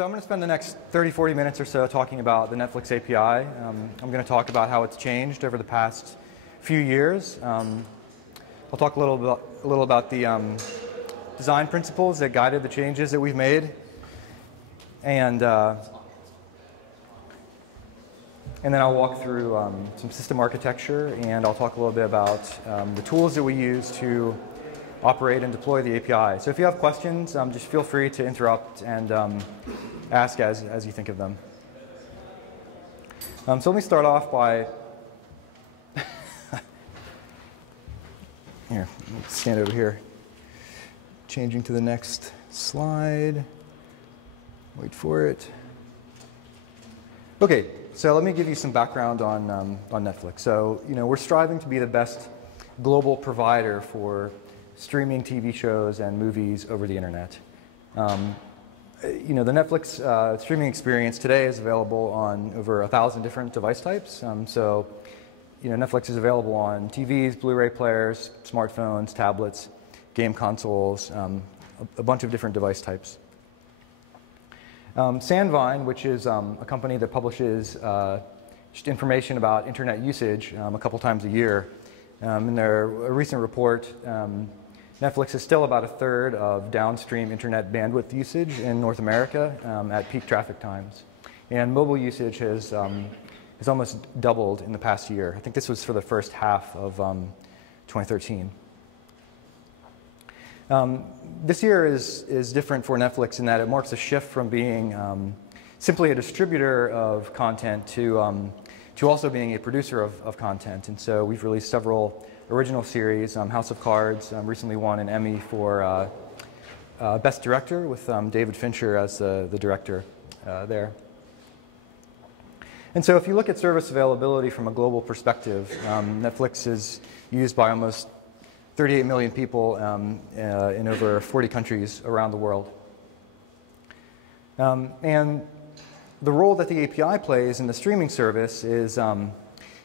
So I'm going to spend the next 30, 40 minutes or so talking about the Netflix API. I'm going to talk about how it's changed over the past few years. I'll talk a little about the design principles that guided the changes that we've made. And then I'll walk through some system architecture, and I'll talk a little bit about the tools that we use to operate and deploy the API. So if you have questions, just feel free to interrupt and ask as you think of them. So let me start off by here, stand over here. Changing to the next slide. Wait for it. Okay, so let me give you some background on Netflix. So, we're striving to be the best global provider for streaming TV shows and movies over the internet. The Netflix streaming experience today is available on over 1,000 different device types. Netflix is available on TVs, Blu-ray players, smartphones, tablets, game consoles, a bunch of different device types. Sandvine, which is a company that publishes just information about internet usage a couple times a year, in their recent report, Netflix is still about 1/3 of downstream internet bandwidth usage in North America at peak traffic times. And mobile usage has almost doubled in the past year. I think this was for the first half of 2013. This year is different for Netflix in that it marks a shift from being simply a distributor of content to also being a producer of content. And so we've released several original series. House of Cards recently won an Emmy for Best Director with David Fincher as the director there. And so if you look at service availability from a global perspective, Netflix is used by almost 38 million people in over 40 countries around the world. And the role that the API plays in the streaming service is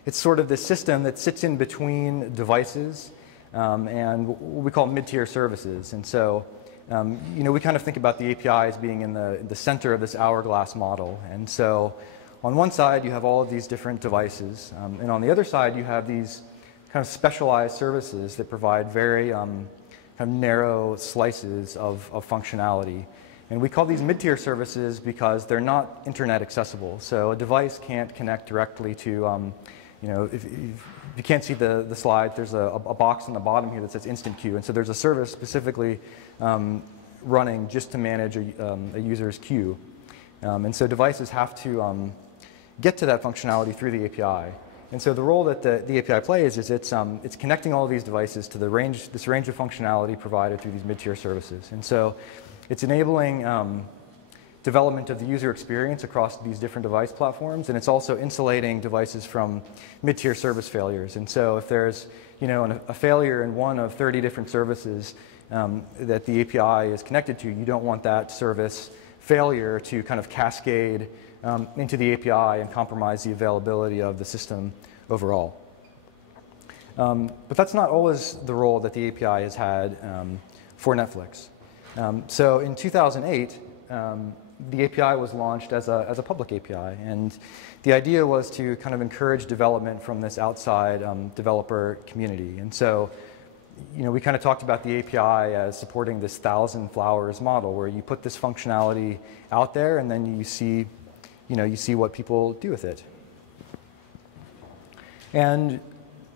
it's sort of this system that sits in between devices and what we call mid-tier services. And so, we kind of think about the API as being in the center of this hourglass model. And so, on one side, you have all of these different devices, and on the other side, you have these kind of specialized services that provide very kind of narrow slices of functionality. And we call these mid-tier services because they're not internet accessible. So a device can't connect directly to, if you can't see the slide, there's a box on the bottom here that says Instant Queue. And so there's a service specifically running just to manage a user's queue. And so devices have to get to that functionality through the API. And so the role that the API plays is it's connecting all of these devices to this range of functionality provided through these mid-tier services. And so it's enabling development of the user experience across these different device platforms, and it's also insulating devices from mid-tier service failures. And so if there's a failure in one of 30 different services that the API is connected to, you don't want that service failure to kind of cascade into the API and compromise the availability of the system overall. But that's not always the role that the API has had for Netflix. So in 2008, the API was launched as a public API, and the idea was to kind of encourage development from this outside developer community. And so, we kind of talked about the API as supporting this 1,000 flowers model, where you put this functionality out there, and then you see what people do with it. And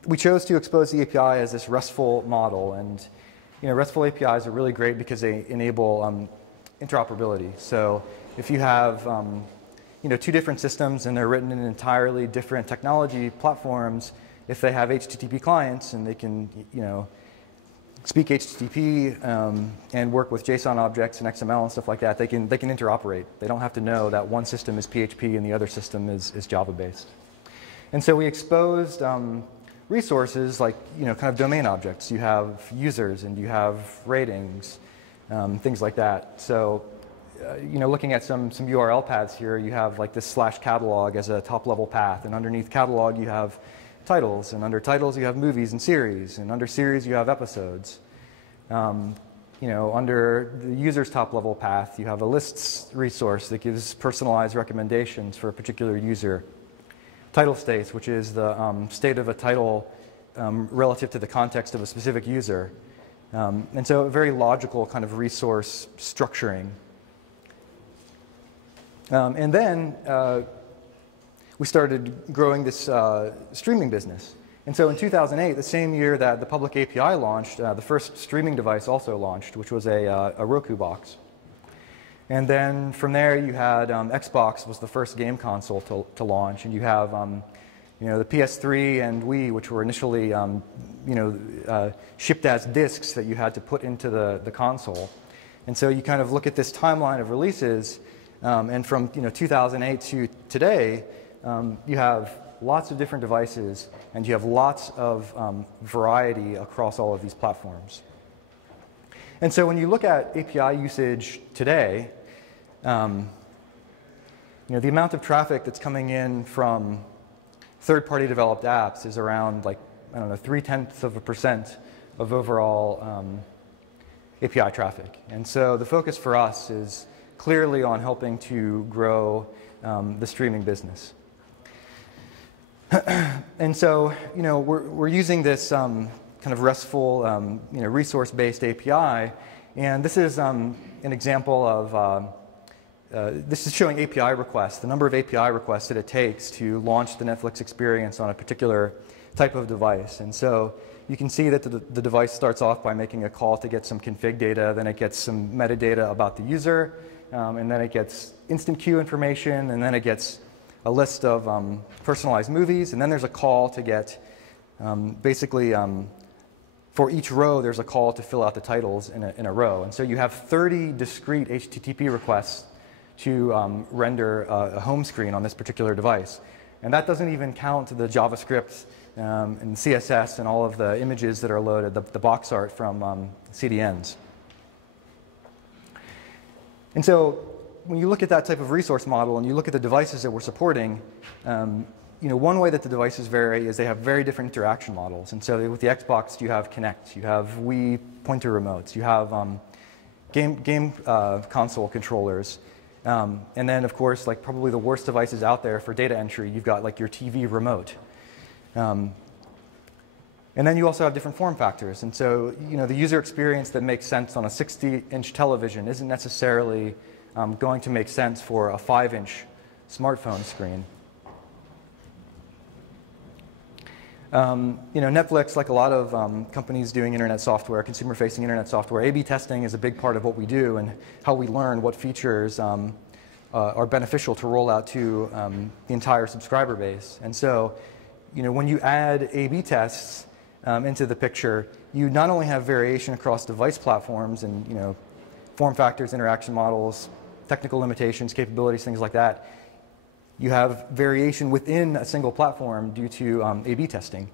we chose to expose the API as this RESTful model, and RESTful APIs are really great because they enable interoperability. So if you have two different systems and they're written in entirely different technology platforms, if they have HTTP clients and they can speak HTTP and work with JSON objects and XML and stuff like that, they can interoperate. They don't have to know that one system is PHP and the other system is Java-based. And so we exposed resources like kind of domain objects. You have users and you have ratings, things like that. So looking at some URL paths here, you have like this /catalog as a top-level path, and underneath catalog you have titles, and under titles you have movies and series, and under series you have episodes. under the user's top-level path, you have a lists resource that gives personalized recommendations for a particular user. Title states, which is the state of a title relative to the context of a specific user. And so a very logical kind of resource structuring. And then we started growing this streaming business. And so in 2008, the same year that the public API launched, the first streaming device also launched, which was a Roku box. And then from there, you had Xbox was the first game console to launch, and you have the PS3 and Wii, which were initially shipped as discs that you had to put into the console. And so you kind of look at this timeline of releases, and from 2008 to today, you have lots of different devices, and you have lots of variety across all of these platforms. And so when you look at API usage today, the amount of traffic that's coming in from third-party developed apps is around 0.3% of overall API traffic. And so the focus for us is clearly on helping to grow the streaming business. And so, we're using this kind of RESTful, resource-based API, and this is an example of, this is showing API requests, the number of API requests that it takes to launch the Netflix experience on a particular type of device. And so you can see that the device starts off by making a call to get some config data, then it gets some metadata about the user, and then it gets instant queue information, and then it gets a list of personalized movies, and then there's a call to get, for each row, there's a call to fill out the titles in a row. And so you have 30 discrete HTTP requests to render a home screen on this particular device. And that doesn't even count the JavaScript and CSS and all of the images that are loaded, the box art from CDNs. And so when you look at that type of resource model and you look at the devices that we're supporting, one way that the devices vary is they have very different interaction models. And so with the Xbox, you have Kinect, you have Wii pointer remotes, you have game console controllers. And then, of course, probably the worst devices out there for data entry, you've got your TV remote. And then you also have different form factors. And so, the user experience that makes sense on a 60-inch television isn't necessarily going to make sense for a 5-inch smartphone screen. Netflix, like a lot of companies doing internet software, consumer-facing internet software, A/B testing is a big part of what we do and how we learn what features are beneficial to roll out to the entire subscriber base. And so, when you add A/B tests into the picture, you not only have variation across device platforms and form factors, interaction models, technical limitations, capabilities, things like that. You have variation within a single platform due to A/B testing.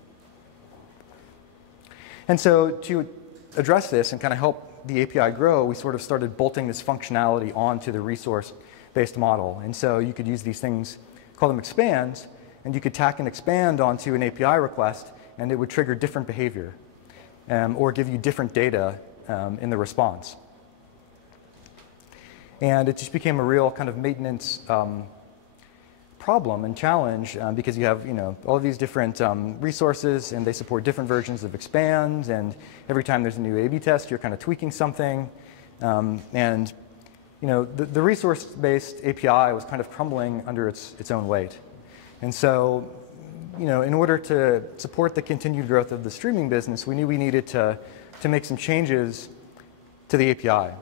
And so to address this and kind of help the API grow, we sort of started bolting this functionality onto the resource-based model. And so you could use these things, call them expands, and you could tack an expand onto an API request, and it would trigger different behavior or give you different data in the response. And it just became a real kind of maintenance problem and challenge because you have all of these different resources, and they support different versions of expands, and every time there's a new A/B test, you're kind of tweaking something. And the resource-based API was kind of crumbling under its own weight. And so in order to support the continued growth of the streaming business, we knew we needed to make some changes to the API.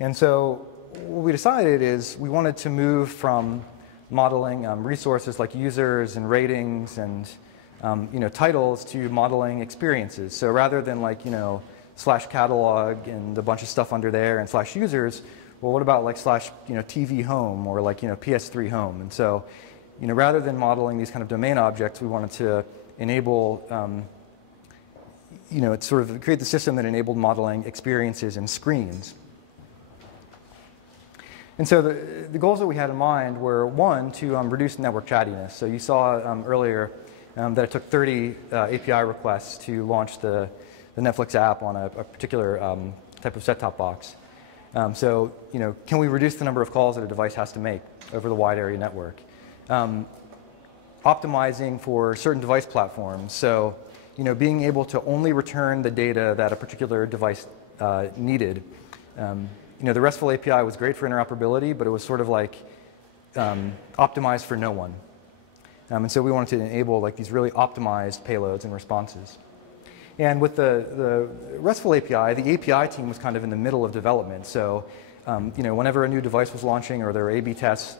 And so what we decided is we wanted to move from modeling resources like users and ratings and titles to modeling experiences. So rather than /catalog and a bunch of stuff under there and /users, well, what about /TV home or PS3 home? And so rather than modeling these kind of domain objects, we wanted to enable sort of create the system that enabled modeling experiences and screens. And so the goals that we had in mind were, one, to reduce network chattiness. So you saw earlier that it took 30 API requests to launch the Netflix app on a particular type of set-top box. So, can we reduce the number of calls that a device has to make over the wide area network? Optimizing for certain device platforms. So, being able to only return the data that a particular device needed. The RESTful API was great for interoperability, but it was sort of like optimized for no one. And so we wanted to enable like these really optimized payloads and responses. And with the RESTful API, the API team was kind of in the middle of development. So, whenever a new device was launching or there were A/B tests,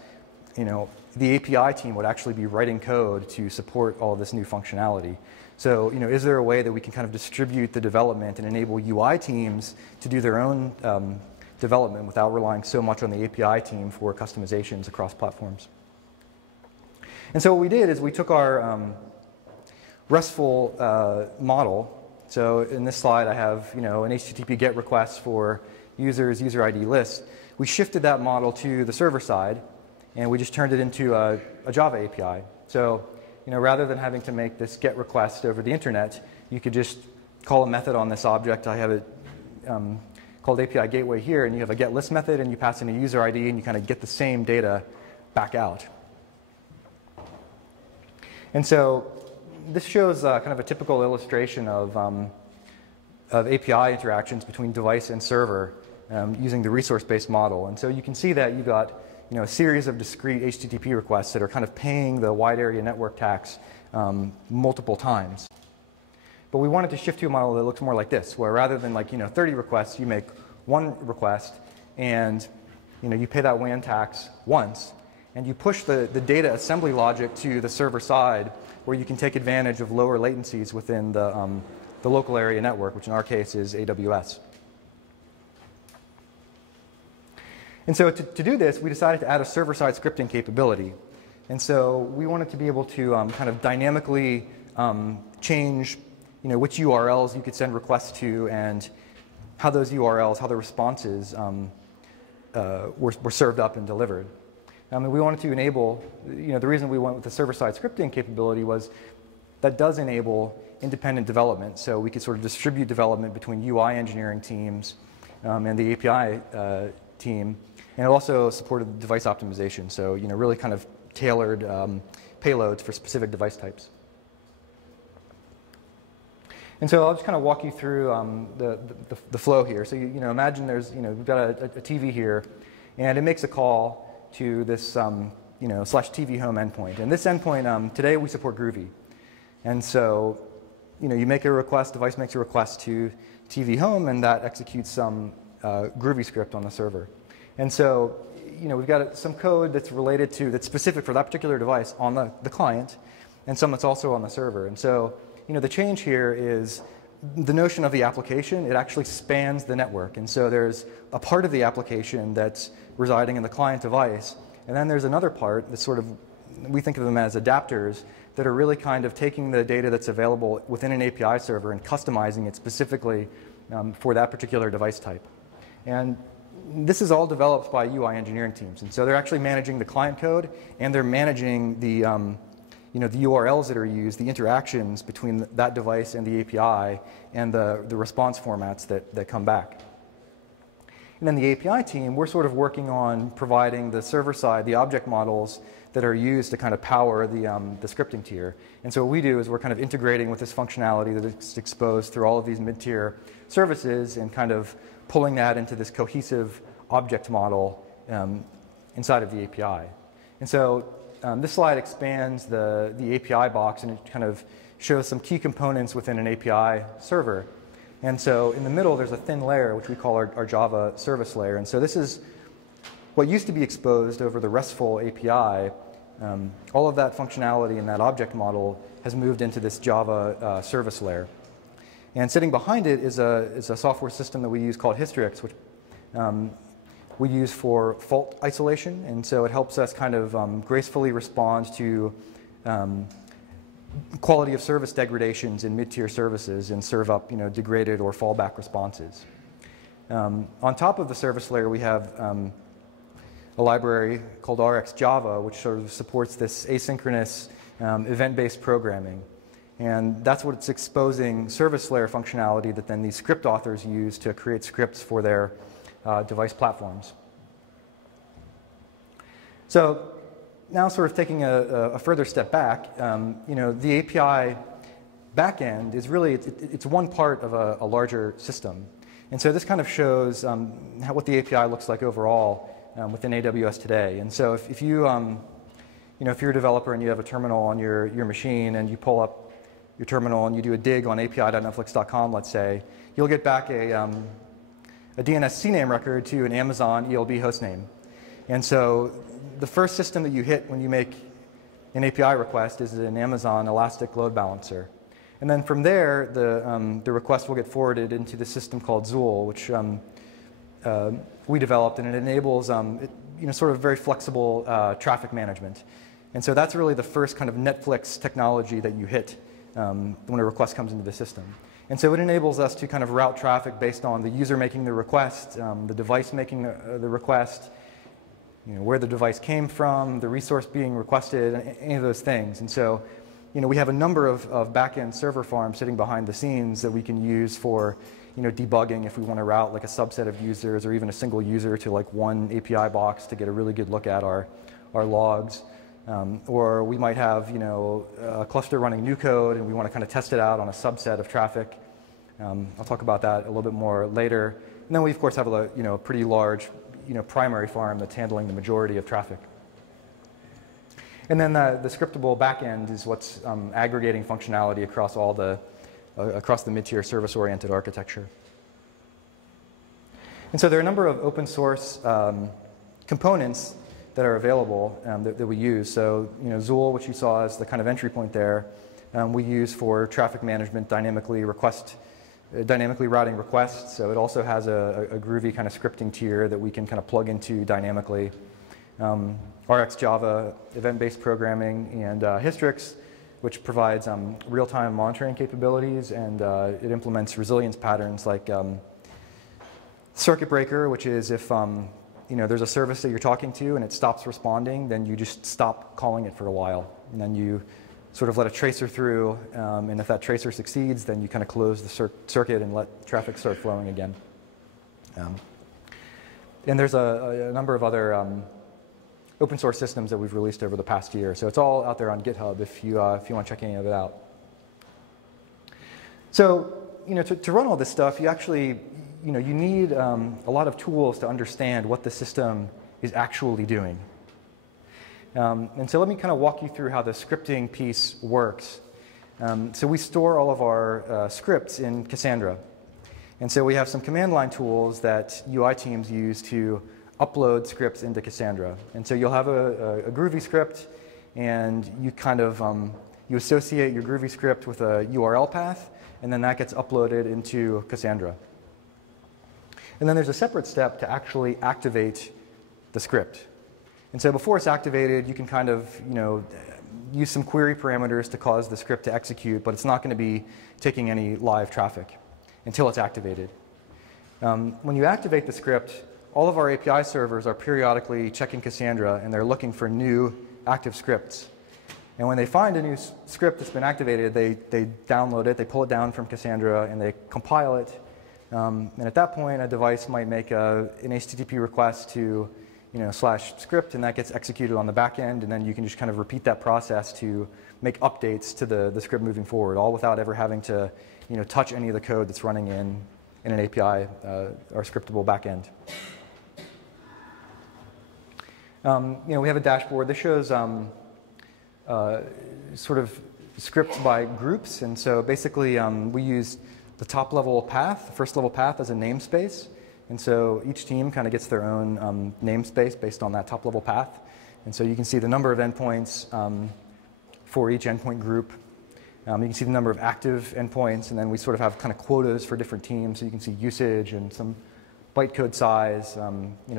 the API team would actually be writing code to support all of this new functionality. So, is there a way that we can kind of distribute the development and enable UI teams to do their own development without relying so much on the API team for customizations across platforms? And so what we did is we took our RESTful model. So in this slide, I have an HTTP GET request for users, user ID lists. We shifted that model to the server side, and we just turned it into a Java API. So rather than having to make this GET request over the internet, you could just call a method on this object. I have it called API Gateway here, and you have a GET list method, and you pass in a user ID, and you kind of get the same data back out. And so this shows kind of a typical illustration of API interactions between device and server using the resource-based model. And so you can see that you got a series of discrete HTTP requests that are kind of paying the wide area network tax multiple times. But we wanted to shift to a model that looks more like this, where rather than 30 requests, you make one request, and you pay that WAN tax once, and you push the data assembly logic to the server side, where you can take advantage of lower latencies within the local area network, which in our case is AWS. And so to do this, we decided to add a server-side scripting capability. And so we wanted to be able to kind of dynamically change which URLs you could send requests to and how those URLs, how the responses were served up and delivered. And we wanted to enable, the reason we went with the server-side scripting capability was that does enable independent development. So we could sort of distribute development between UI engineering teams and the API team. And it also supported device optimization. So really kind of tailored payloads for specific device types. And so I'll just kind of walk you through the flow here. So imagine there's we've got a TV here, and it makes a call to this /TV home endpoint. And this endpoint today we support Groovy. And so you make a request, device makes a request to TV home, and that executes some Groovy script on the server. And so we've got some code that's related to, that's specific for that particular device on the client, and some that's also on the server. And so the change here is the notion of the application. It actually spans the network. And so there's a part of the application that's residing in the client device, and then there's another part that's sort of, we think of them as adapters that are really kind of taking the data that's available within an API server and customizing it specifically for that particular device type. And this is all developed by UI engineering teams. And so they're actually managing the client code, and they're managing the the URLs that are used, the interactions between that device and the API, and the response formats that come back. And then the API team, we're sort of working on providing the server side, the object models that are used to kind of power the scripting tier. And so what we do is we're kind of integrating with this functionality that is exposed through all of these mid-tier services and kind of pulling that into this cohesive object model inside of the API. And so this slide expands the API box, and it kind of shows some key components within an API server. And so in the middle, there's a thin layer, which we call our Java service layer. And so this is what used to be exposed over the RESTful API. All of that functionality in that object model has moved into this Java service layer. And sitting behind it is a software system that we use called Hystrix, which we use for fault isolation. And so it helps us kind of gracefully respond to quality of service degradations in mid-tier services and serve up degraded or fallback responses. On top of the service layer, we have a library called RxJava, which sort of supports this asynchronous event-based programming. And that's what it's exposing service layer functionality that then these script authors use to create scripts for their device platforms. So now sort of taking a further step back, the API backend is really, it's one part of a larger system. And so this kind of shows what the API looks like overall within AWS today. And so if you, if you're a developer and you have a terminal on your machine and you pull up your terminal and you do a dig on api.netflix.com, let's say, you'll get back a DNS CNAME record to an Amazon ELB hostname. And so the first system that you hit when you make an API request is an Amazon Elastic Load Balancer. And then from there, the request will get forwarded into the system called Zool, which we developed, and it enables sort of very flexible traffic management. And so that's really the first kind of Netflix technology that you hit when a request comes into the system. And so it enables us to kind of route traffic based on the user making the request, the device making the request, where the device came from, the resource being requested, any of those things. And so we have a number of back-end server farms sitting behind the scenes that we can use for debugging if we want to route like a subset of users or even a single user to like one API box to get a really good look at our logs. Or we might have a cluster running new code and we want to kind of test it out on a subset of traffic. I'll talk about that a little bit more later. And then we of course have a pretty large primary farm that's handling the majority of traffic. And then the scriptable backend is what's aggregating functionality across all the mid-tier service-oriented architecture. And so there are a number of open source components that are available that we use. So Zool, which you saw as the kind of entry point there, we use for traffic management, dynamically routing requests. So it also has a groovy kind of scripting tier that we can kind of plug into dynamically. RxJava, event-based programming, and Hystrix, which provides real-time monitoring capabilities, and it implements resilience patterns like circuit breaker, which is if there's a service that you're talking to and it stops responding, then you just stop calling it for a while, and then you sort of let a tracer through, and if that tracer succeeds, then you kind of close the circuit and let traffic start flowing again. And there's a number of other open source systems that we've released over the past year. So it's all out there on GitHub if you want to check any of it out. So to run all this stuff, you actually you need a lot of tools to understand what the system is actually doing. And so let me kind of walk you through how the scripting piece works. So we store all of our scripts in Cassandra. And so we have some command line tools that UI teams use to upload scripts into Cassandra. And so you'll have a Groovy script, and you kind of you associate your Groovy script with a URL path, and then that gets uploaded into Cassandra. And then there's a separate step to actually activate the script. And so before it's activated, you can kind of use some query parameters to cause the script to execute, but it's not going to be taking any live traffic until it's activated. When you activate the script, all of our API servers are periodically checking Cassandra, and they're looking for new active scripts. And when they find a new script that's been activated, they download it, they pull it down from Cassandra, and they compile it. And at that point, a device might make an HTTP request to /script, and that gets executed on the back end, and then you can just kind of repeat that process to make updates to the script moving forward, all without ever having to touch any of the code that's running in an API or scriptable backend. We have a dashboard. This shows sort of scripts by groups, and so basically we use the top level path, the first level path, as a namespace. And so each team kind of gets their own namespace based on that top level path. And so you can see the number of endpoints for each endpoint group. You can see the number of active endpoints, and then we sort of have kind of quotas for different teams. So you can see usage and some bytecode size,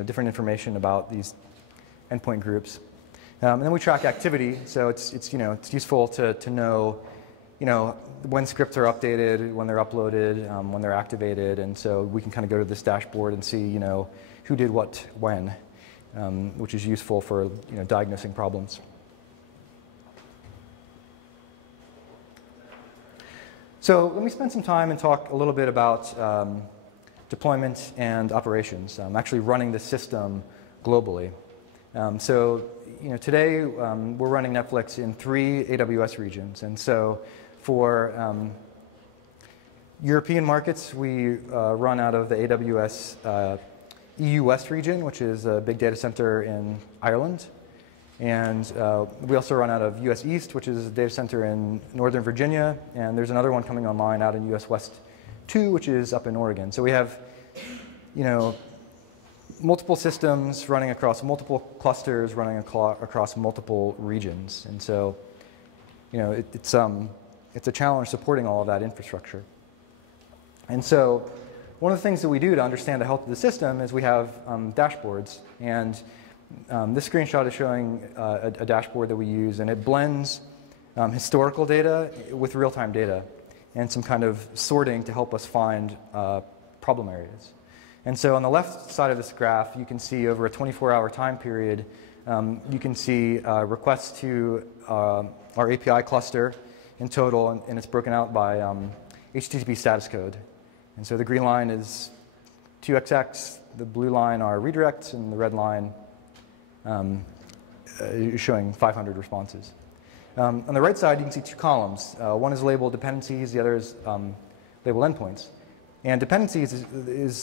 different information about these endpoint groups. And then we track activity. So it's useful to know when scripts are updated, when they're uploaded, when they're activated, and so we can kind of go to this dashboard and see who did what when, which is useful for diagnosing problems. So let me spend some time and talk a little bit about deployment and operations, actually running the system globally. Today we're running Netflix in 3 AWS regions. And so for European markets, we run out of the AWS EU West region, which is a big data center in Ireland. And we also run out of US East, which is a data center in Northern Virginia. And there's another one coming online out in US West 2, which is up in Oregon. So we have, multiple systems running across multiple clusters, running across multiple regions. And so, it's a challenge supporting all of that infrastructure. And so one of the things that we do to understand the health of the system is we have dashboards. And this screenshot is showing a dashboard that we use, and it blends historical data with real-time data and some kind of sorting to help us find problem areas. And so on the left side of this graph, you can see over a 24-hour time period, you can see requests to our API cluster in total, and it's broken out by HTTP status code. And so the green line is 2XX, the blue line are redirects, and the red line showing 500 responses. On the right side, you can see 2 columns. One is labeled dependencies, the other is labeled endpoints. And dependencies is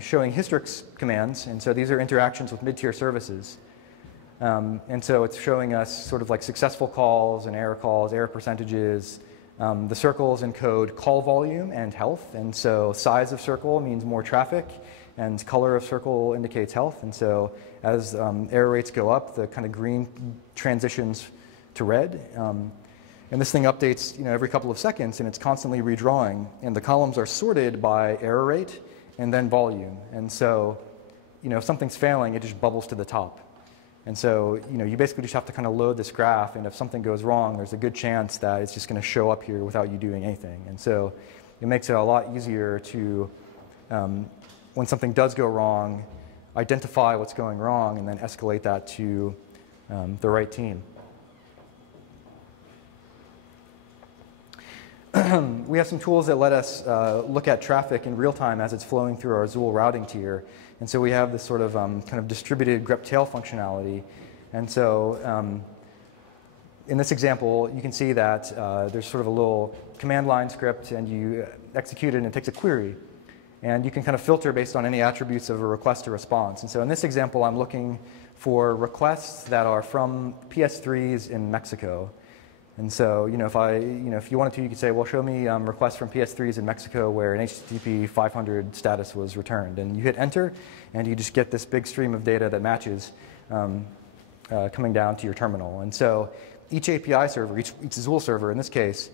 showing Hystrix commands, and so these are interactions with mid-tier services. And so it's showing us sort of like successful calls and error percentages. The circles encode call volume and health, and so size of circle means more traffic, and color of circle indicates health. And so as error rates go up, the kind of green transitions to red. And this thing updates every couple of seconds, and it's constantly redrawing. And the columns are sorted by error rate and then volume. And so if something's failing, it just bubbles to the top. And so you basically just have to kind of load this graph, and if something goes wrong, there's a good chance that it's just going to show up here without you doing anything. And so it makes it a lot easier to, when something does go wrong, identify what's going wrong and then escalate that to the right team. We have some tools that let us look at traffic in real time as it's flowing through our Zool routing tier. And so we have this sort of kind of distributed grep tail functionality. And so in this example, you can see that there's sort of a little command line script, and you execute it, and it takes a query. And you can kind of filter based on any attributes of a request or response. And so in this example, I'm looking for requests that are from PS3s in Mexico. And so, if you wanted to, you could say, well, show me requests from PS3s in Mexico where an HTTP 500 status was returned. And you hit enter, and you just get this big stream of data that matches coming down to your terminal. And so each API server, each Zool server in this case,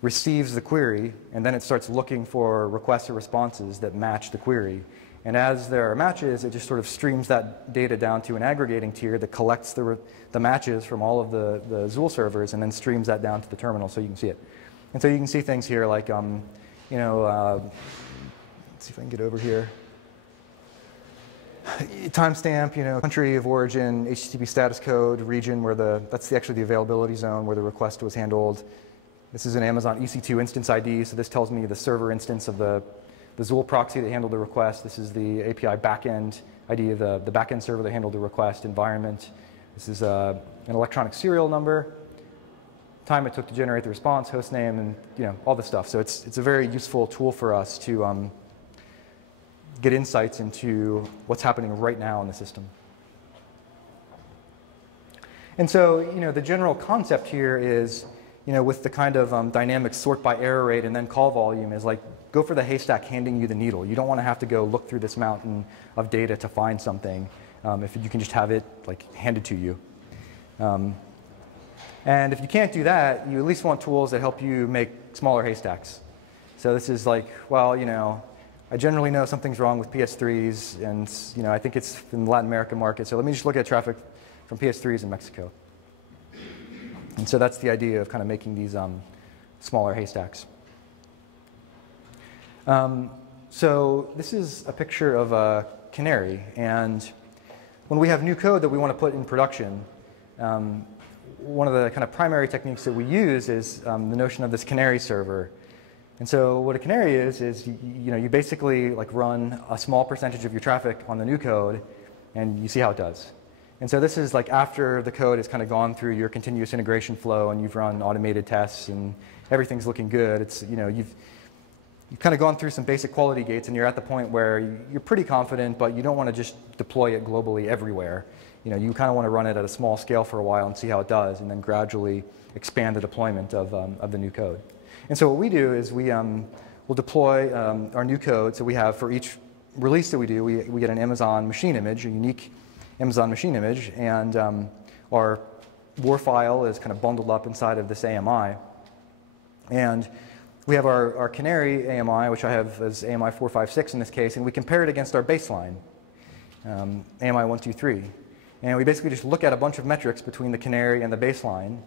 receives the query, and then it starts looking for requests or responses that match the query. And as there are matches, it just sort of streams that data down to an aggregating tier that collects the matches from all of the Zool servers and then streams that down to the terminal so you can see it. And so you can see things here like, let's see if I can get over here. Timestamp, country of origin, HTTP status code, region where that's actually the availability zone where the request was handled. This is an Amazon EC2 instance ID, so this tells me the server instance of the Zool proxy that handled the request. This is the API backend ID of the backend server that handled the request, environment. This is an electronic serial number, time it took to generate the response, host name, and all this stuff. So it's a very useful tool for us to get insights into what's happening right now in the system. And so the general concept here is with the kind of dynamic sort by error rate and then call volume is like, go for the haystack handing you the needle. You don't want to have to go look through this mountain of data to find something if you can just have it handed to you. And if you can't do that, you at least want tools that help you make smaller haystacks. So this is like, well, I generally know something's wrong with PS3s, and I think it's in the Latin American market, so let me just look at traffic from PS3s in Mexico. And so that's the idea of kind of making these smaller haystacks. So this is a picture of a Canary, and when we have new code that we want to put in production, one of the kind of primary techniques that we use is the notion of this Canary server. And so what a Canary is you basically like run a small percentage of your traffic on the new code, and you see how it does. And so this is like after the code has kind of gone through your continuous integration flow, and you've run automated tests, and everything's looking good. It's you've kind of gone through some basic quality gates, and you're at the point where you're pretty confident, but you don't want to just deploy it globally everywhere. You kind of want to run it at a small scale for a while and see how it does, and then gradually expand the deployment of the new code. And so what we do is we'll deploy our new code. So we have, for each release that we do, we get an Amazon machine image, a unique Amazon machine image, and our WAR file is kind of bundled up inside of this AMI. And we have our Canary AMI, which I have as AMI 456 in this case, and we compare it against our baseline, AMI 123. And we basically just look at a bunch of metrics between the Canary and the baseline,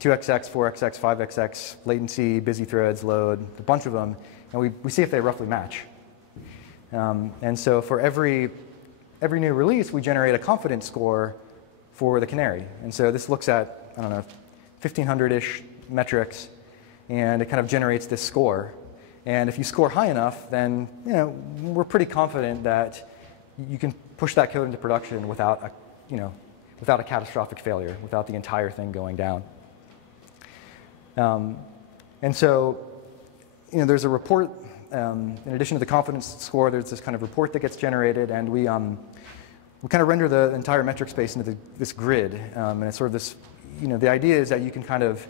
2xx, 4xx, 5xx, latency, busy threads, load, a bunch of them, and we see if they roughly match. And so for every new release, we generate a confidence score for the Canary. And so this looks at, I don't know, 1,500-ish metrics, and it kind of generates this score. And if you score high enough, then we're pretty confident that you can push that code into production without a catastrophic failure, without the entire thing going down. And so, there's a report. In addition to the confidence score, there's this kind of report that gets generated, and we kind of render the entire metric space into this grid. And it's sort of this, the idea is that you can kind of,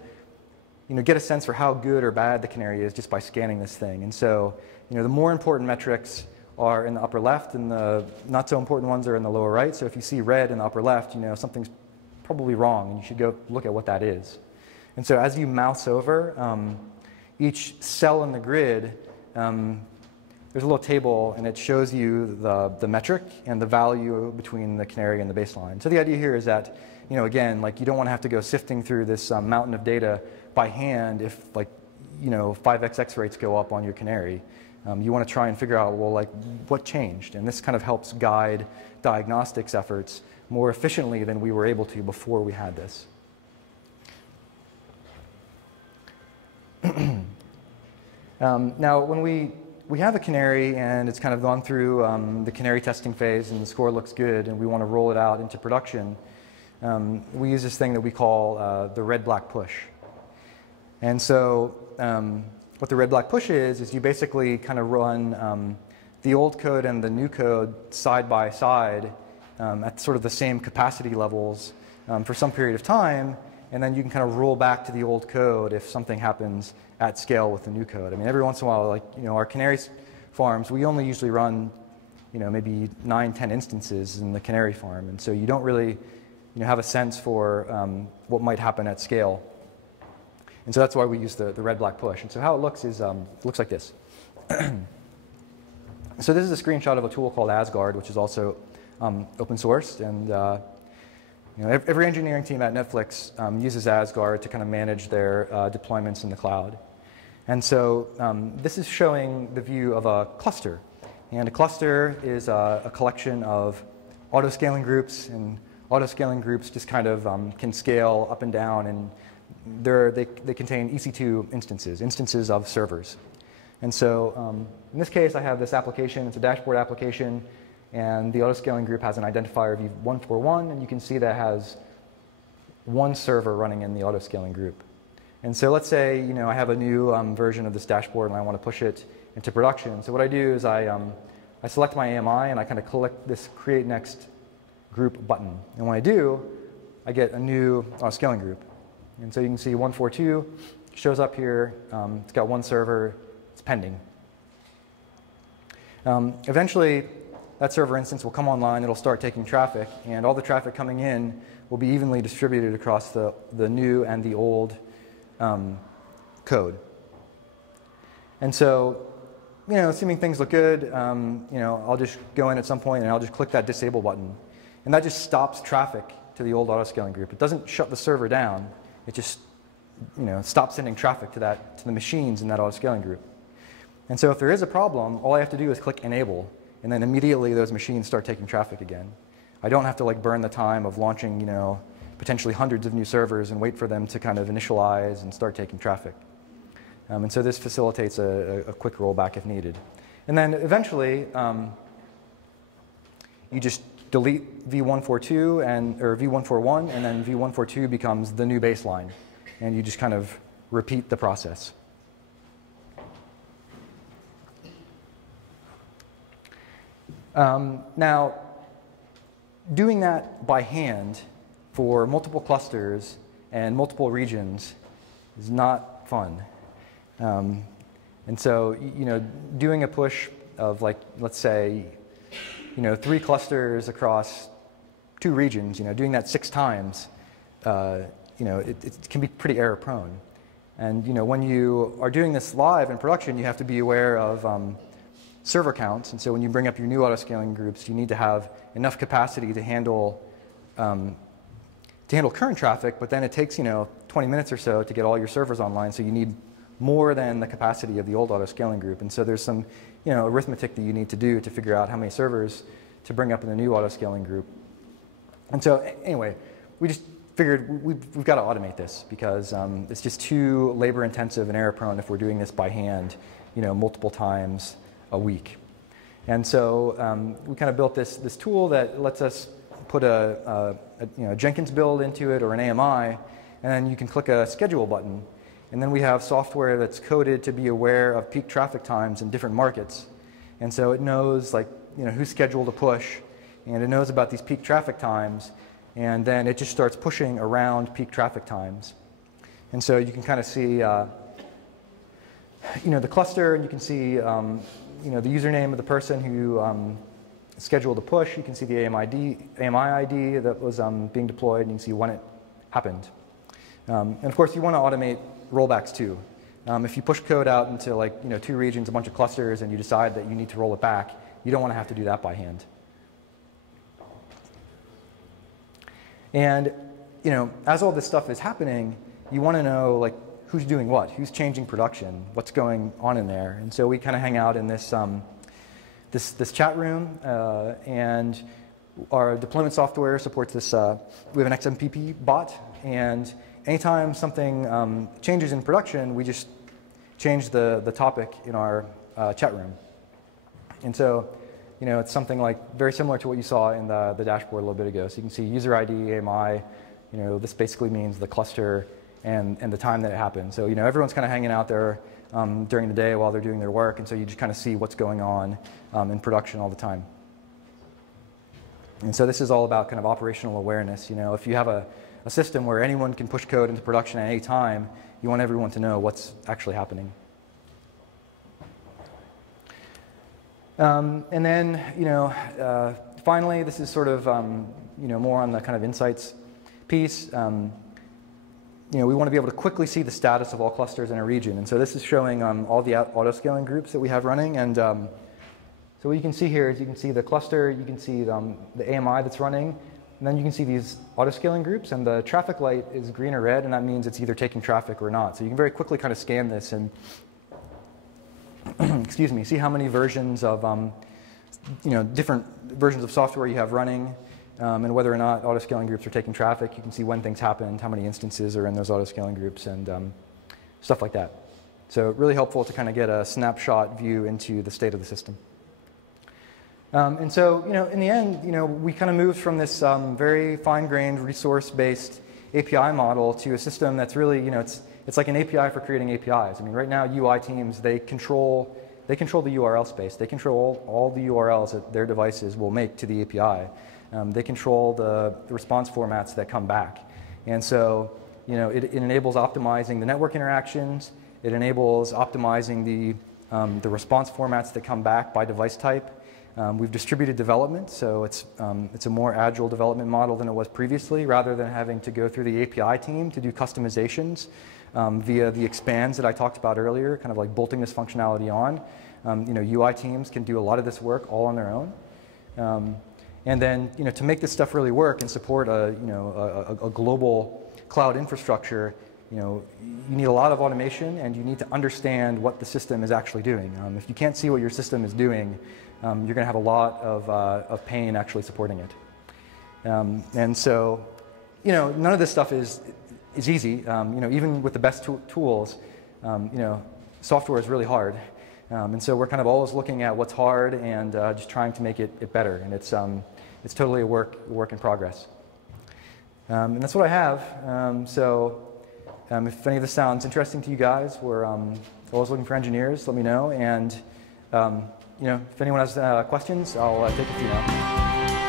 get a sense for how good or bad the Canary is just by scanning this thing. And so, the more important metrics are in the upper left, and the not so important ones are in the lower right. So if you see red in the upper left, something's probably wrong, and you should go look at what that is. And so as you mouse over, each cell in the grid, there's a little table, and it shows you the metric and the value between the Canary and the baseline. So the idea here is that, again, like you don't want to have to go sifting through this mountain of data by hand if 5xx rates go up on your Canary. You want to try and figure out, well, like what changed? And this kind of helps guide diagnostics efforts more efficiently than we were able to before we had this. Now, when we have a Canary and it's kind of gone through the Canary testing phase and the score looks good and we want to roll it out into production, we use this thing that we call the red-black push. And so what the red-black push is you basically kind of run the old code and the new code side by side at sort of the same capacity levels for some period of time, and then you can kind of roll back to the old code if something happens at scale with the new code. I mean, every once in a while, like our Canary farms, we only usually run maybe 9, 10 instances in the Canary farm, and so you don't really have a sense for what might happen at scale. And so that's why we use the red-black push. And so how it looks is looks like this. So this is a screenshot of a tool called Asgard, which is also open sourced. And every engineering team at Netflix uses Asgard to kind of manage their deployments in the cloud. And so this is showing the view of a cluster. And a cluster is a collection of auto-scaling groups. And auto-scaling groups just kind of can scale up and down, and they contain EC2 instances of servers. And so in this case, I have this application. It's a dashboard application, and the auto-scaling group has an identifier v141, and you can see that it has one server running in the auto-scaling group. And so let's say I have a new version of this dashboard, and I want to push it into production. So what I do is I select my AMI, and I kind of click this Create Next Group button. And when I do, I get a new auto-scaling group. And so you can see 142 shows up here. It's got one server. It's pending. Eventually, that server instance will come online. It'll start taking traffic, and all the traffic coming in will be evenly distributed across the new and the old code. And so, assuming things look good, I'll just go in at some point and I'll just click that disable button, and that just stops traffic to the old auto-scaling group. It doesn't shut the server down. It just stops sending traffic to the machines in that auto-scaling group. And so if there is a problem, all I have to do is click enable, and then immediately those machines start taking traffic again. I don't have to burn the time of launching potentially hundreds of new servers and wait for them to kind of initialize and start taking traffic. And so this facilitates a quick rollback if needed. And then eventually, you just delete v142 or v141, and then v142 becomes the new baseline. And you just kind of repeat the process. Now, doing that by hand for multiple clusters and multiple regions is not fun. And so, doing a push of, like, let's say, 3 clusters across 2 regions, doing that 6 times, it can be pretty error prone. And when you are doing this live in production, you have to be aware of server counts. And so when you bring up your new autoscaling groups, you need to have enough capacity to handle current traffic, but then it takes 20 minutes or so to get all your servers online, so you need more than the capacity of the old autoscaling group. And so there's some arithmetic that you need to do to figure out how many servers to bring up in the new autoscaling group. And so anyway, we just figured we've got to automate this because it's just too labor intensive and error prone if we're doing this by hand multiple times a week. And so we kind of built this tool that lets us put a Jenkins build into it or an AMI, and then you can click a schedule button. And then we have software that's coded to be aware of peak traffic times in different markets. And so it knows who's scheduled to push, and it knows about these peak traffic times, and then it just starts pushing around peak traffic times. And so you can kind of see the cluster, and you can see the username of the person who scheduled the push. You can see the AMI ID that was being deployed, and you can see when it happened. And of course, you want to automate rollbacks too. If you push code out into 2 regions, a bunch of clusters, and you decide that you need to roll it back, you don't want to have to do that by hand. And as all this stuff is happening, you want to know who's doing what, who's changing production, what's going on in there. And so we kind of hang out in this this chat room, and our deployment software supports this. We have an XMPP bot, and anytime something changes in production, we just change the topic in our chat room. And so, it's something very similar to what you saw in the dashboard a little bit ago. So you can see user ID, AMI, this basically means the cluster and the time that it happened. So, everyone's kind of hanging out there during the day while they're doing their work, and so you just kind of see what's going on in production all the time. And so this is all about kind of operational awareness. If you have a system where anyone can push code into production at any time, you want everyone to know what's actually happening. And then, finally, this is sort of, more on the kind of insights piece. We want to be able to quickly see the status of all clusters in a region. And so this is showing all the auto-scaling groups that we have running. And so what you can see here is you can see the cluster, you can see the AMI that's running, and then you can see these auto-scaling groups, and the traffic light is green or red, and that means it's either taking traffic or not. So you can very quickly kind of scan this and excuse me, see how many versions of different versions of software you have running, and whether or not auto-scaling groups are taking traffic. You can see when things happened, how many instances are in those auto-scaling groups, and stuff like that. So really helpful to kind of get a snapshot view into the state of the system. And so, in the end, we kind of moved from this very fine-grained, resource-based API model to a system that's really, it's like an API for creating APIs. I mean, right now, UI teams, they control the URL space. They control all the URLs that their devices will make to the API. They control the response formats that come back. And so, it enables optimizing the network interactions. It enables optimizing the response formats that come back by device type. We've distributed development, so it's a more agile development model than it was previously, rather than having to go through the API team to do customizations via the expands that I talked about earlier, kind of like bolting this functionality on. UI teams can do a lot of this work all on their own. And then, to make this stuff really work and support a global cloud infrastructure, you need a lot of automation, and you need to understand what the system is actually doing. If you can't see what your system is doing, you're going to have a lot of pain actually supporting it. And so, you know, none of this stuff is easy. You know, even with the best tools, you know, software is really hard. And so we're kind of always looking at what's hard and just trying to make it better. And it's totally a work in progress. And that's what I have. If any of this sounds interesting to you guys, we're always looking for engineers. Let me know. And you know, if anyone has questions, I'll take a few now.